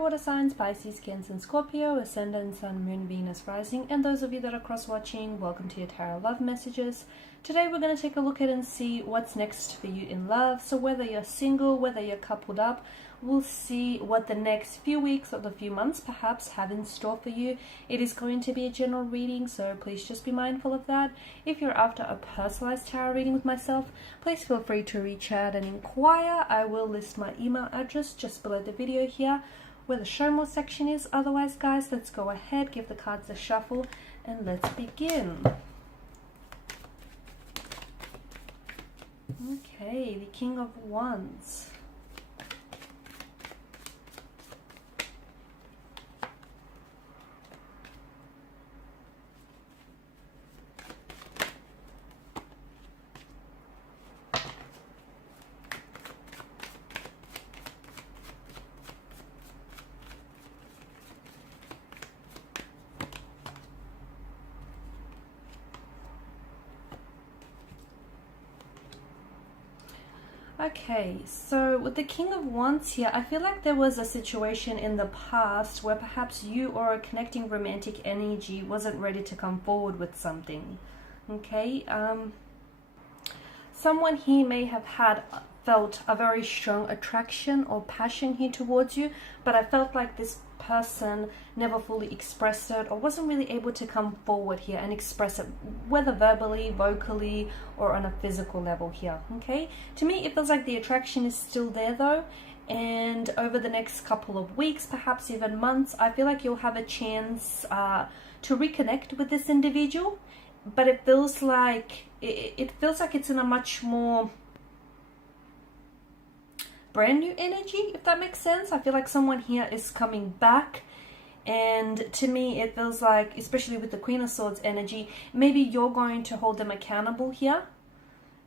water signs, Pisces, Cancer, and Scorpio, Ascendant, Sun, Moon, Venus, Rising, and those of you that are cross-watching, welcome to your Tarot Love Messages. Today we're going to take a look at and see what's next for you in love. So whether you're single, whether you're coupled up, we'll see what the next few weeks or the few months perhaps have in store for you. It is going to be a general reading, so please just be mindful of that. If you're after a personalized tarot reading with myself, please feel free to reach out and inquire. I will list my email address just below the video here where the show more section is. Otherwise, guys, let's go ahead, give the cards a shuffle, and let's begin. Okay, the King of Wands. Okay, so with the King of Wands here, I feel like there was a situation in the past where perhaps you or a connecting romantic energy wasn't ready to come forward with something. Okay, someone here may have felt a very strong attraction or passion here towards you, but I felt like this person never fully expressed it or wasn't really able to come forward here and express it, whether verbally, vocally, or on a physical level here. Okay, to me it feels like the attraction is still there though, and over the next couple of weeks, perhaps even months, I feel like you'll have a chance to reconnect with this individual, but it feels like it's in a much more brand new energy, if that makes sense. I feel like someone here is coming back, and to me it feels like, especially with the Queen of Swords energy, maybe you're going to hold them accountable here.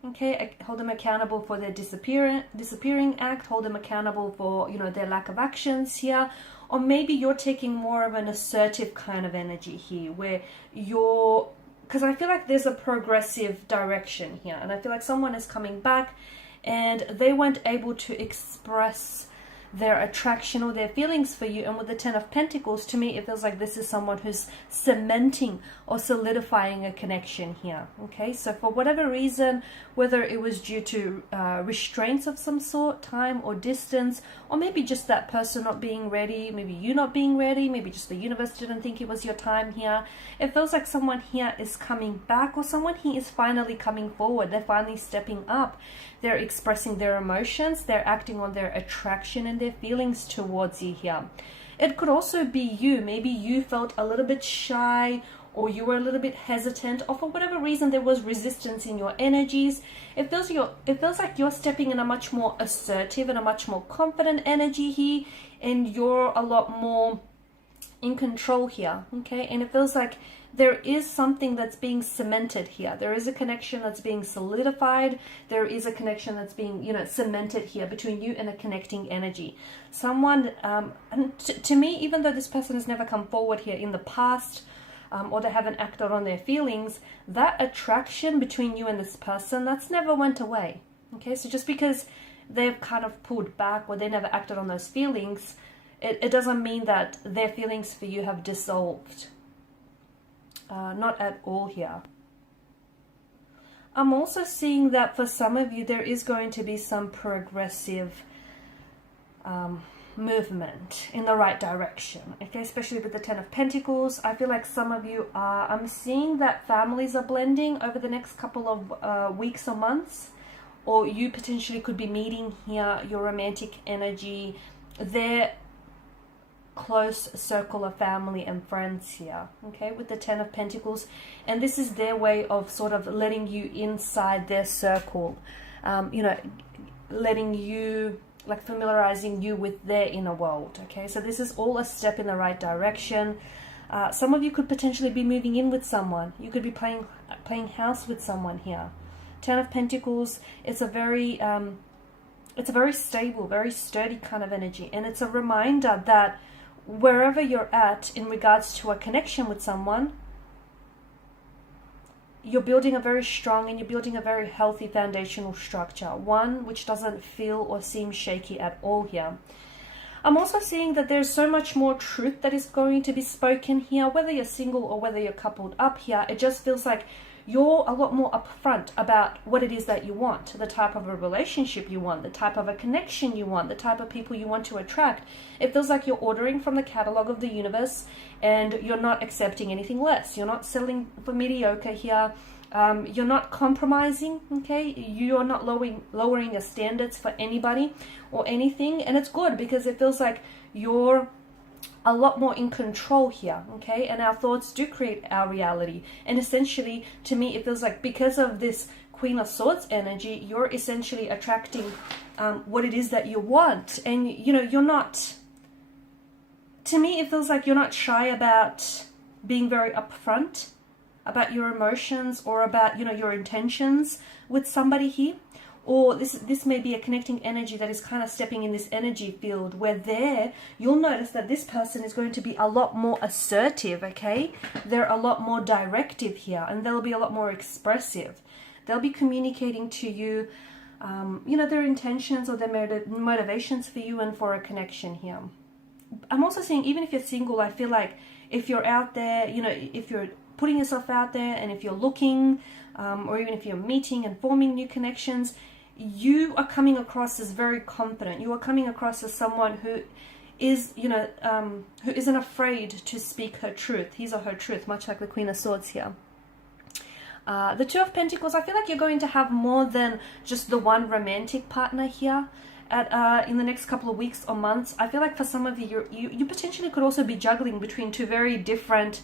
Okay, hold them accountable for their disappearing act, hold them accountable for, you know, their lack of actions here, or maybe you're taking more of an assertive kind of energy here where you're, because I feel like there's a progressive direction here, and I feel like someone is coming back and they weren't able to express their attraction or their feelings for you. And with the Ten of Pentacles, to me it feels like this is someone who's cementing or solidifying a connection here. Okay, so for whatever reason, whether it was due to restraints of some sort, time or distance, or maybe just that person not being ready, maybe you not being ready, maybe just the universe didn't think it was your time here, it feels like someone here is coming back, or someone here is finally coming forward. They're finally stepping up. They're expressing their emotions, they're acting on their attraction and their feelings towards you here. It could also be you. Maybe you felt a little bit shy, or you were a little bit hesitant, or for whatever reason there was resistance in your energies. It feels like you're stepping in a much more assertive and a much more confident energy here, and you're a lot more in control here. Okay, and it feels like there is something that's being cemented here. There is a connection that's being solidified. There is a connection that's being, you know, cemented here between you and a connecting energy. Someone, and to me, even though this person has never come forward here in the past, or they haven't acted on their feelings, that attraction between you and this person, that's never went away. Okay, so just because they've kind of pulled back or they never acted on those feelings, it doesn't mean that their feelings for you have dissolved. Not at all here. I'm also seeing that for some of you there is going to be some progressive movement in the right direction. Okay, especially with the Ten of Pentacles. I feel like some of you are, I'm seeing that families are blending over the next couple of weeks or months, or you potentially could be meeting here your romantic energy, their close circle of family and friends here. Okay, with the Ten of Pentacles, and this is their way of sort of letting you inside their circle, you know, letting you, like, familiarizing you with their inner world. Okay, so this is all a step in the right direction. Some of you could potentially be moving in with someone. You could be playing house with someone here. Ten of Pentacles, it's a very stable, very sturdy kind of energy, and it's a reminder that wherever you're at in regards to a connection with someone, you're building a very strong and you're building a very healthy foundational structure, one which doesn't feel or seem shaky at all here. I'm also seeing that there's so much more truth that is going to be spoken here, whether you're single or whether you're coupled up here. It just feels like you're a lot more upfront about what it is that you want, the type of a relationship you want, the type of a connection you want, the type of people you want to attract. It feels like you're ordering from the catalog of the universe and you're not accepting anything less. You're not settling for mediocre here. You're not compromising, okay? You're not lowering your standards for anybody or anything. And it's good because it feels like you're a lot more in control here, okay? And our thoughts do create our reality. And essentially, to me, it feels like because of this Queen of Swords energy, you're essentially attracting what it is that you want. And, you know, you're not, to me, it feels like you're not shy about being very upfront about your emotions or about, you know, your intentions with somebody here. Or this may be a connecting energy that is kind of stepping in this energy field where you'll notice that this person is going to be a lot more assertive, okay? They're a lot more directive here, and they'll be a lot more expressive. They'll be communicating to you, you know, their intentions or their motivations for you and for a connection here. I'm also seeing, even if you're single, I feel like if you're out there, you know, if you're putting yourself out there and if you're looking, or even if you're meeting and forming new connections, you are coming across as very confident. You are coming across as someone who is, you know, who isn't afraid to speak her truth, his or her truth, much like the Queen of Swords here. The Two of Pentacles, I feel like you're going to have more than just the one romantic partner here in the next couple of weeks or months. I feel like for some of you potentially could also be juggling between two very different,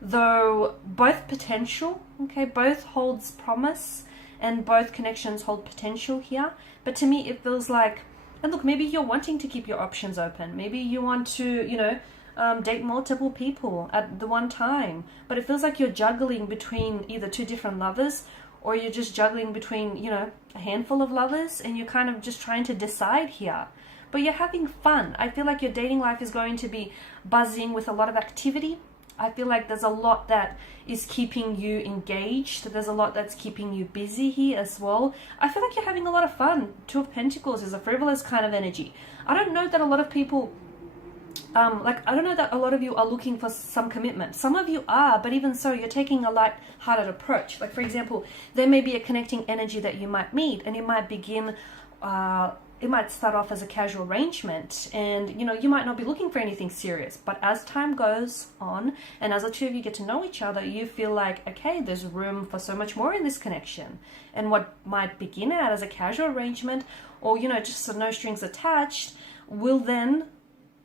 though both potential, okay, both holds promise and both connections hold potential here. But to me it feels like, and look, maybe you're wanting to keep your options open, maybe you want to, you know, date multiple people at the one time, but it feels like you're juggling between either two different lovers, or you're just juggling between, you know, a handful of lovers, and you're kind of just trying to decide here. But you're having fun. I feel like your dating life is going to be buzzing with a lot of activity. I feel like there's a lot that is keeping you engaged. There's a lot that's keeping you busy here as well. I feel like you're having a lot of fun. Two of Pentacles is a frivolous kind of energy. I don't know that a lot of people, I don't know that a lot of you are looking for some commitment. Some of you are, but even so, you're taking a light-hearted approach. Like, for example, there may be a connecting energy that you might meet, and it might begin, it might start off as a casual arrangement, and, you know, you might not be looking for anything serious. But as time goes on, and as the two of you get to know each other, you feel like, okay, there's room for so much more in this connection. And what might begin out as a casual arrangement, or, you know, just no strings attached, will then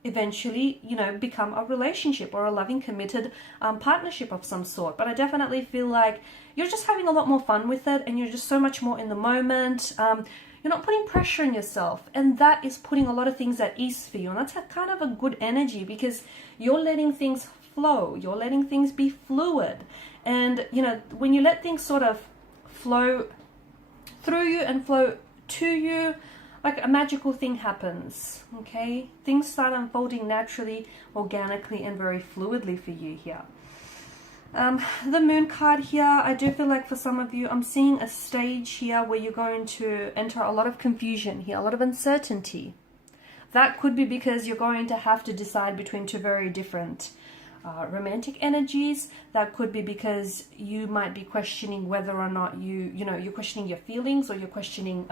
eventually, you know, become a relationship or a loving, committed partnership of some sort. But I definitely feel like you're just having a lot more fun with it, and you're just so much more in the moment. You're not putting pressure on yourself, and that is putting a lot of things at ease for you. And that's a kind of a good energy, because you're letting things flow. You're letting things be fluid. And, you know, when you let things sort of flow through you and flow to you, like a magical thing happens, okay? Things start unfolding naturally, organically, and very fluidly for you here. The Moon card here, I do feel like for some of you, I'm seeing a stage here where you're going to enter a lot of confusion here, a lot of uncertainty. That could be because you're going to have to decide between two very different romantic energies. That could be because you might be questioning whether or not you're questioning your feelings, or you're questioning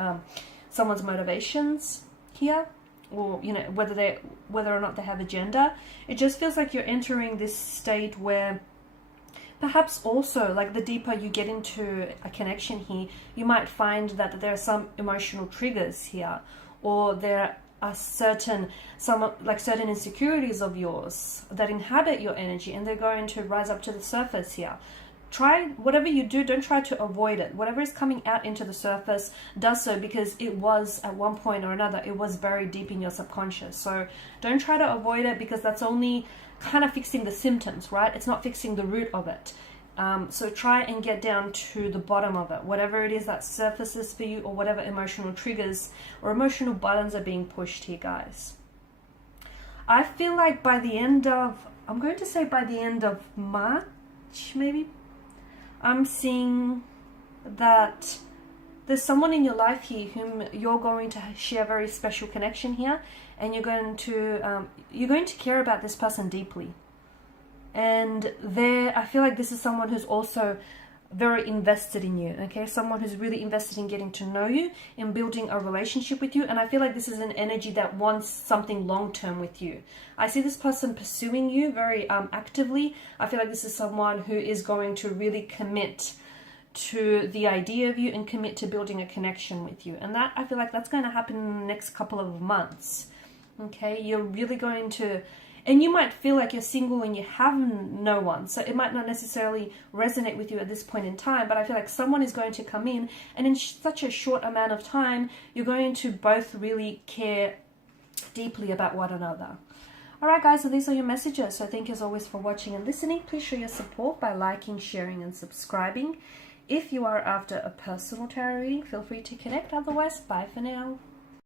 someone's motivations here, or, you know, whether or not they have a gender. It just feels like you're entering this state where perhaps also, like, the deeper you get into a connection here, you might find that there are some emotional triggers here, or there are certain insecurities of yours that inhabit your energy, and they're going to rise up to the surface here. Try, whatever you do, don't try to avoid it. Whatever is coming out into the surface, does so because it was, at one point or another, it was buried deep in your subconscious. So don't try to avoid it, because that's only kind of fixing the symptoms, right? It's not fixing the root of it. So try and get down to the bottom of it, whatever it is that surfaces for you, or whatever emotional triggers or emotional buttons are being pushed here, guys. I feel like by the end of March, maybe, I'm seeing that there's someone in your life here whom you're going to share a very special connection here, and you're going to care about this person deeply. And I feel like this is someone who's also very invested in you, okay? Someone who's really invested in getting to know you, in building a relationship with you. And I feel like this is an energy that wants something long-term with you. I see this person pursuing you very actively. I feel like this is someone who is going to really commit to the idea of you and commit to building a connection with you. And that, I feel like that's going to happen in the next couple of months, okay? You're really going to... And you might feel like you're single and you have no one. So it might not necessarily resonate with you at this point in time, but I feel like someone is going to come in, and in such a short amount of time, you're going to both really care deeply about one another. Alright guys, so these are your messages. So thank you as always for watching and listening. Please show your support by liking, sharing and subscribing. If you are after a personal tarot reading, feel free to connect. Otherwise, bye for now.